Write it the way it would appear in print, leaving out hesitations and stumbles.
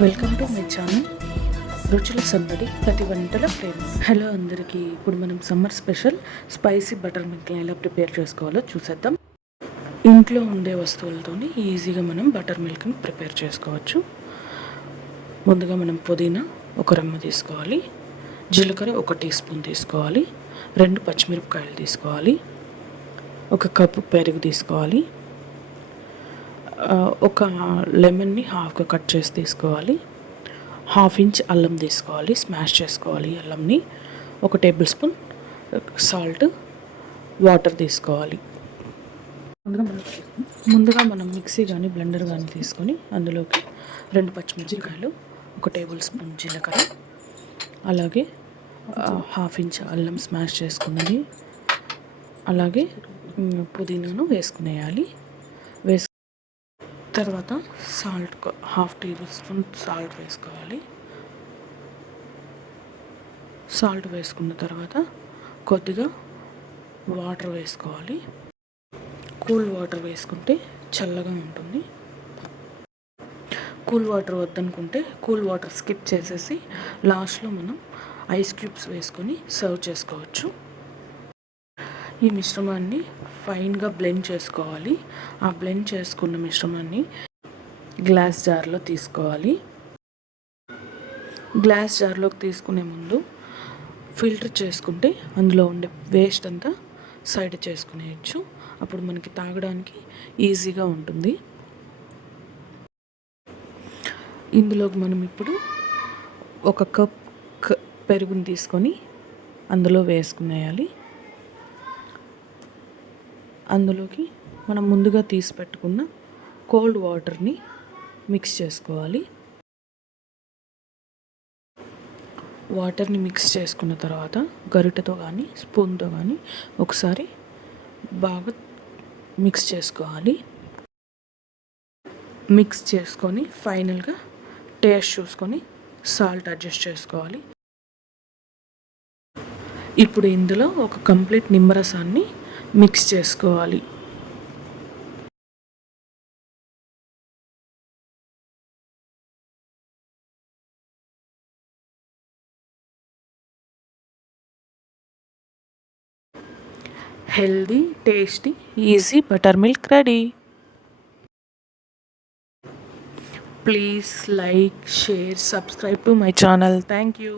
Welcome to my channel రుచుల సందడి ప్రతి వంటల ప్రేమ. హలో అందరికీ. ఇప్పుడు మనం సమ్మర్ స్పెషల్ స్పైసీ బటర్ మిల్క్ని ఎలా ప్రిపేర్ చేసుకోవాలో చూసేద్దాం. ఇంట్లో ఉండే వస్తువులతోని ఈజీగా మనం బటర్ మిల్క్ని ప్రిపేర్ చేసుకోవచ్చు. ముందుగా మనం పుదీనా ఒక రెమ్మ తీసుకోవాలి, జీలకర్ర 1 టీ స్పూన్ తీసుకోవాలి, 2 పచ్చిమిరపకాయలు తీసుకోవాలి, 1 కప్పు పెరుగు తీసుకోవాలి, ఒక లెమన్ని హాఫ్గా కట్ చేసి తీసుకోవాలి, 1/2 ఇంచ్ అల్లం తీసుకోవాలి, స్మాష్ చేసుకోవాలి అల్లంని, 1 టేబుల్ స్పూన్ సాల్ట్, వాటర్ తీసుకోవాలి. ముందుగా మనం మిక్సీ కానీ బ్లెండర్ కానీ తీసుకొని అందులోకి 2 పచ్చిమిరపకాయలు, 1 టేబుల్ స్పూన్ జీలకర్ర, అలాగే 1/2 ఇంచ్ అల్లం స్మాష్ చేసుకున్నది, అలాగే పుదీనాను వేసుకునేయాలి. తర్వాత సాల్ట్ 1/2 టేబుల్ స్పూన్ సాల్ట్ వేసుకోవాలి. సాల్ట్ వేసుకున్న తర్వాత కొద్దిగా వాటర్ వేసుకోవాలి. కూల్ వాటర్ వేసుకుంటే చల్లగా ఉంటుంది. కూల్ వాటర్ వద్దనుకుంటే కూల్ వాటర్ స్కిప్ చేసేసి లాస్ట్లో మనం ఐస్ క్యూబ్స్ వేసుకొని సర్వ్ చేసుకోవచ్చు. ఈ మిశ్రమాన్ని ఫైన్గా బ్లెండ్ చేసుకోవాలి. ఆ బ్లెండ్ చేసుకున్న మిశ్రమాన్ని గ్లాస్ జార్లో తీసుకోవాలి. గ్లాస్ జార్లోకి తీసుకునే ముందు ఫిల్టర్ చేసుకుంటే అందులో ఉండే వేస్ట్ అంతా సైడ్ చేసుకునేయచ్చు. అప్పుడు మనకి తాగడానికి ఈజీగా ఉంటుంది. ఇందులోకి మనం ఇప్పుడు 1 కప్ పెరుగుని తీసుకొని అందులో వేసుకునేయాలి. అందులోకి మనం ముందుగా తీసి పెట్టుకున్న కోల్డ్ వాటర్ని మిక్స్ చేసుకోవాలి. వాటర్ని మిక్స్ చేసుకున్న తర్వాత గరిటెతో కానీ స్పూన్తో కానీ ఒకసారి బాగా మిక్స్ చేసుకోవాలి. మిక్స్ చేసుకొని ఫైనల్గా టేస్ట్ చూసుకొని సాల్ట్ అడ్జస్ట్ చేసుకోవాలి. ఇప్పుడు ఇందులో ఒక కంప్లీట్ నిమ్మరసాన్ని మిక్స్ చేసుకోవాలి. Healthy, tasty, easy butter milk ready. Please like, share, subscribe to my channel. Thank you.